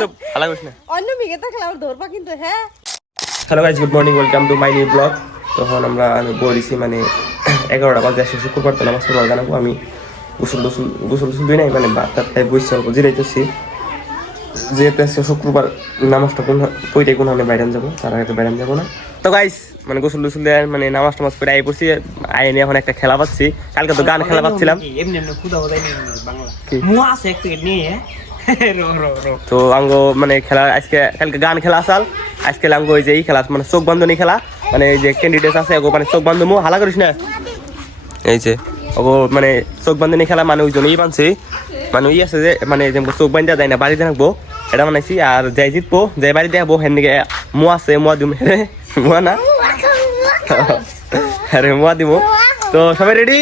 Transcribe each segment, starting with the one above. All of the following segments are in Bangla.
চুপ হালা করিস না। অন্য মিগে থাকলে আমার ধরবা কিন্তু হ্যাঁ। Hello guys good morning welcome to my new blog তখন আমরা আমি বলেছি মানে এগারোটা বাজে আসে শুক্রবার তো নামাজ পড়া জানাব। আমি গোসল গোসল গোসল গোসল দিই নাই মানে ভাত টাত খাই বসে অল্প জিরাইতেছি যেহেতু আজকে শুক্রবার নামাজটা কোন পইটাই কোন আমি বাইরে যাব তার আগে তো বাইরে যাব না। তো গাইস মানে গোসল গোসল দেয় মানে নামাজ টামাজ করে আই পড়ছি আই নিয়ে এখন একটা খেলা পাচ্ছি। কালকে তো গান খেলা পাচ্ছিলাম। এমনি এমনি খুদা বাংলা। কি? মুয়া আছে একটু নিয়ে। তো আঙ্গ মানে খেলা আজকে কালকে গান খেলা আসাল। আজকে আঙ্গ ওই যে এই খেলা মানে চোখ বান্ধনী খেলা। মানে এই যে ক্যান্ডিডেট আছে ওগো মানে চোখ বান্ধবো হালা করিস না? এই যে ওগো মানে চোখ বান্ধনী খেলা মানে ওই জন্যই বানছি। মানে ওই আছে যে মানে যেমন চোখ বান্ধা যায় না বাড়িতে থাকব। এটা বানাইছি আর যাই জিতবো যাই বাড়িতে যাব হেন দিকে মুয়া আছে মুয়া দিম মুয়া না? আরে মুয়া দিব তো সবাই রেডি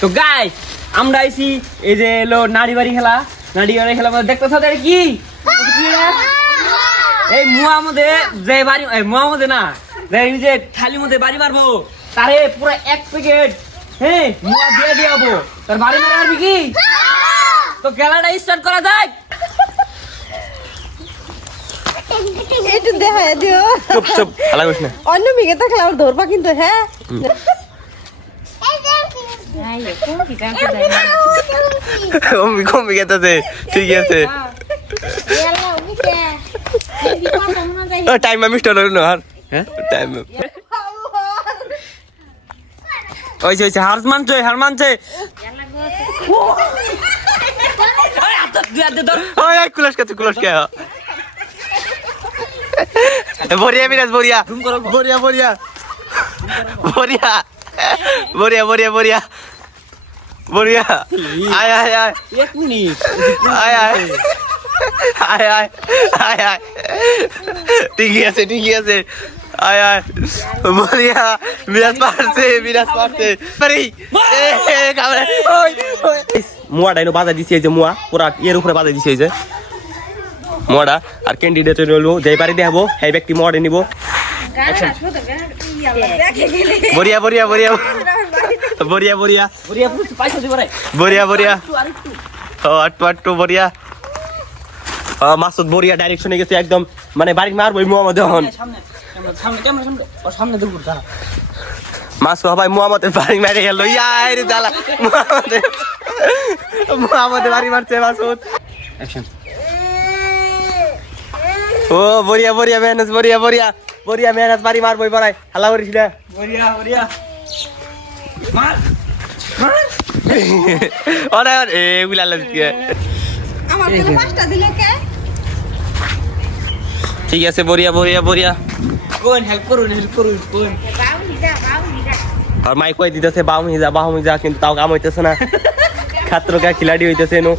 তো গাইস আমরা আইছি এই যে এলো নারী বাড়ি খেলা নারী বাড়ি খেলা মধ্যে দেখতে থাকো কি? এই মুয়া মধ্যে যে বাড়ি এই মুয়া মধ্যে না যে এই যে থালি মধ্যে বাড়ি মারবো তারে পুরো এক প্যাকেট হ্যাঁ মুয়া দিয়ে দিয়াবো তার বাড়ি মারা মারবি কি? তো খেলাটা স্টার্ট করা যায় একটু দেখা দিও। চুপ চুপ হালা করিস না। অন্য মিগে থাকলে আমার ধরবা কিন্তু হ্যাঁ? কমবি কমবি গেতেছে ঠিক আছে টাইম আমি স্টার্ট হলো আর হ্যাঁ টাইম ওই যে হার মানছে হার মানছে বরিয়া মিরাজ বরিয়া বরিয়া বরিয়া বরিয়া বরিয়া বরিয়া বরিয়া বরিয়া আয় আয় আয়। এক মিনিট আয় আয়। আয় আয় আয় আয়। ঠিকই আছে ঠিকই আছে। আয় আয়। বলিয়া বিরাজ পারছে বিরাজ পারছে। পারি মুয়া ডাইনো বাজা দিছে এই যে মুয়া পুরা এর উপরে বাজা দিছে এই যে। মুয়াটা আর ক্যান্ডিডেট হলো যেই পারি দেখাবো সেই ব্যক্তি মুয়াটা নিব। বরিয়া বরিয়া বরিয়া বরিয়া বরিয়া বরিয়া বরিয়া ও আটটু আটটু বরিয়া মাসুদ বরিয়া ডাইরেকশনে গেছে একদম মানে বাড়ি মারবো মুহাম্মদ এখন। দাঁড়া। মাসু ভাই মুহাম্মদের বাড়ি মারে গেল। ইয়াই রে জ্বালা। মুহাম্মদের মুহাম্মদের বাড়ি মারছে মাসুদ। ও বরিয়া বরিয়া মেহনাজ বরিয়া বরিয়া বরিয়া মেহনাজ বাড়ি মারবই বড়াই হালা করিস না। বড়িয়া বড়িয়া। মার অনেক এ গুলা লাগছে আমার পাঁচটা দিলে কে? ঠিক আছে বরিয়া বরিয়া বরিয়া কোন হেল্প করুন হেল্প করুন কোন? আর মাইক কই দিতেছে বাহু হিজা বাহু হিজা কিন্তু তাও কাম হইতেছে না। খাত্র কা খিলাড়ি হইতেছে নো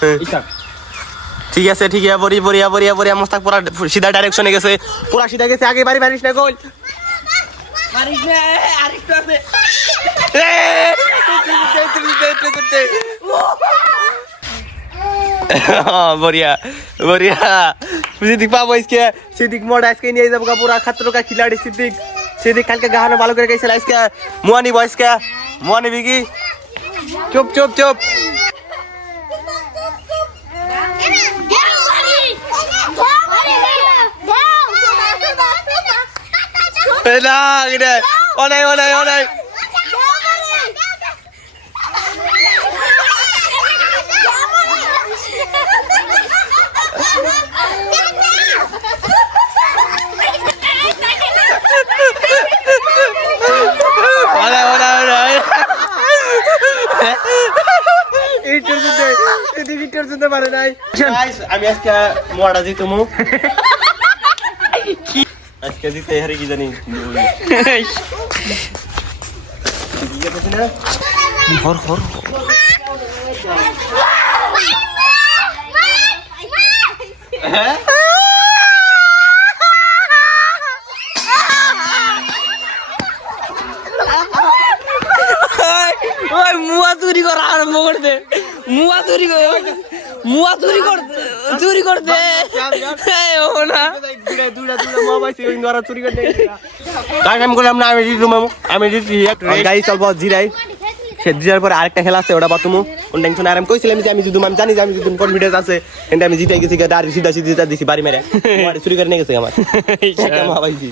ঠিক আছে ঠিক আছে বরি বরিয়া বরিয়া বরিয়া মস্তাক পুরা সিধা ডাইরেকশনে গেছে। পুরা সিধা গেছে আগে বাড়ি মারিস না গোল। বরিয়া বরিয়া সিদ্দিক পাবো আজকে। সিদ্দিক মোড় আজকে নিয়ে যাব পুরা খাত্র কা খিলাড়ি সিদ্দিক। সিদ্দিক কালকে গাহানো ভালো করে গেছিল আজকে। মুয়ানি বয়সকে মুয়ানি বিকি? চুপ চুপ চুপ। না এটা অনেক অনেক অনেক। ইন্টার শুনতে পারে নাই। আমি আজকে মরা দিতমু আজকে জিতে হারে কি জানি হর হর হ্যাঁ ওই মুয়া চুরি করা আরম্ভ করতে। মুয়া চুরি মুয়া চুরি করতে চুরি করতে। ও না। আমি করলাম না আমি জিতু মামু আমি জিতি গাড়ি চলবো জিরাই। সে জিতার পরে আরেকটা খেলা আছে ওটা বাতুমু। কোন টেনশন আর আমি কইছিলাম যে আমি যদি আমি জানি যে আমি যদি কনফিডেন্স আছে কিন্তু আমি জিতে গেছি গাড়ি সিধা সিধা জিতা দিছি বাড়ি মেরে। বাড়ি চুরি করে নিয়ে গেছে আমার। কেমন ভাবাইছি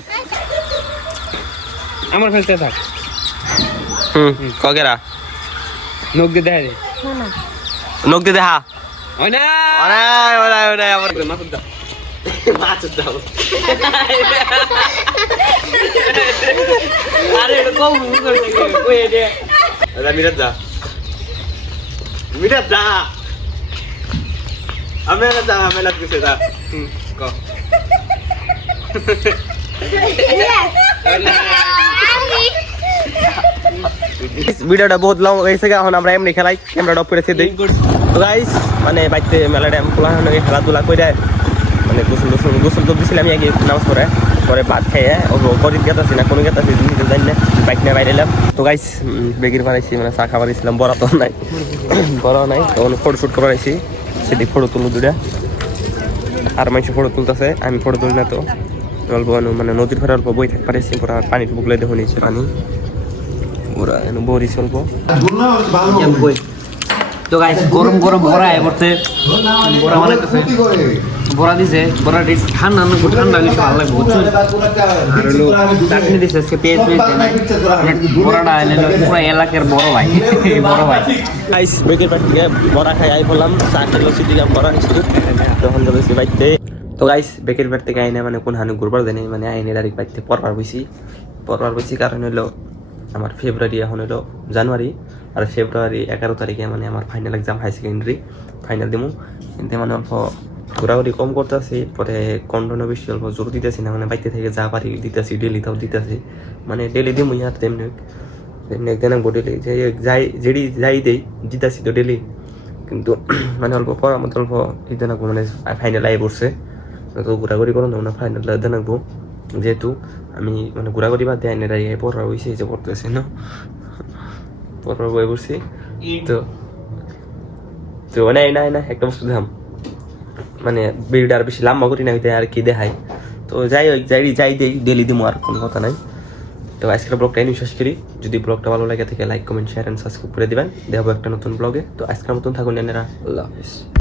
আমার ফেলতে থাক। হুম ককেরা নখ দিয়ে দেখা নখ দে দেখা ওই না ওরাই ওরাই ওরাই আমার মাথা দাও মাছ দাও আরে এটা কম করে কই দে na dah, ame na kuse dah. Hmm, ko. ভিডিওটা বহুত লং হয়েছে এখন আমরা এমনি খেলাই ক্যামেরাটা অফ করেছি দিই তো গাইস মানে বাড়িতে মেলা ড্যাম খোলা খেলাধুলা করে মানে গোসল গোসল গোসল দিছিলাম আগে নামাজ পড়ে পরে ভাত ও কদিন গেতাছি না কোনো গেতাছি নিজে জানি না বাইক নিয়ে বাইরে এলাম তো গাইস বেগির বানাইছি মানে চা খাবার দিয়েছিলাম বড়া তো নাই বড় নাই তখন ফটো শ্যুট করে আইছি সেদিক ফটো তুলো দুটা আর মানুষ ফটো তুলতেছে আমি ফটো তুলি না তো অল্প মানে নদীর ঘরে অল্প বই থাকতে পারেছি পুরা পানি বুকলে নিচে পানি পুরা অল্প কই তো গাইস গরম গরম বড়া পড়তে বড়া বানাইতেছে বড়া দিছে, বড়া ঠান্ডা না ঠান্ডা হলে ভালো লাগবে, বুঝছ? আর হলো চাটনি দিছে, আজকে পেঁয়াজ পেঁয়াজ দেয় বড়াটা এনে পুরো এলাকার বড় ভাই বড় ভাই। আইস বাড়ি থেকে বড়া খাই, আই বললাম, চা খেলো, সিটি গাম, বড়া নিচ্ছি তখন তো বেশি বাইতে। তো গাইস বেকের বাড়ি থেকে আইনে মানে কোন হানু ঘুরবার দেয় মানে আইনে ডাইরেক্ট বাড়িতে পরবার বইছি। পরবার বইছি কারণ হলো আমার ফেব্রুয়ারি এখন হলো জানুয়ারি আর ফেব্রুয়ারি এগারো তারিখে মানে আমার final exam high secondary final দিমু। কিন্তু মানে অল্প ঘোরাঘুরি কম করতেছি, পরে কন্টনও বেশি অল্প জোর দিতেছি না মানে বাইতে থেকে যা পারি দিতেছি ডেলি তাও দিতেছি। মানে ডেলি দিমু আর তেমনি তেমনি একদিন ডেলি যে যাই যেডি যাই দেই, দিতেছি তো ডেলি কিন্তু মানে অল্প পড়ার মতো অল্প দিতে নাকবো মানে ফাইনাল আই পড়ছে। তো ঘোরাঘুরি করো না ফাইনাল দিতে নাকবো যেহেতু আমি মানে ঘোরাঘুরি বাদ দিয়ে আই পড়া হয়েছে এই যে পড়তেছি, না? পড়ার বই পড়ছি। তো তো মানে না না, একটা বস্তু দাম মানে ভিডিওটা আর বেশি লম্বা করি না আর কি দেখাই তো যাই হোক, যাই যাই দেই ডেলি দিমো আর কোনো কথা নাই। তো আজকের ব্লগটা আমি শেষ করি। যদি ব্লগটা ভালো লাগে থাকে like comment share and subscribe করে দেবেন। দেখাবো একটা নতুন ব্লগে। তো আজকের মতন থাকুন, এনারা। আল্লাহ হাফিজ।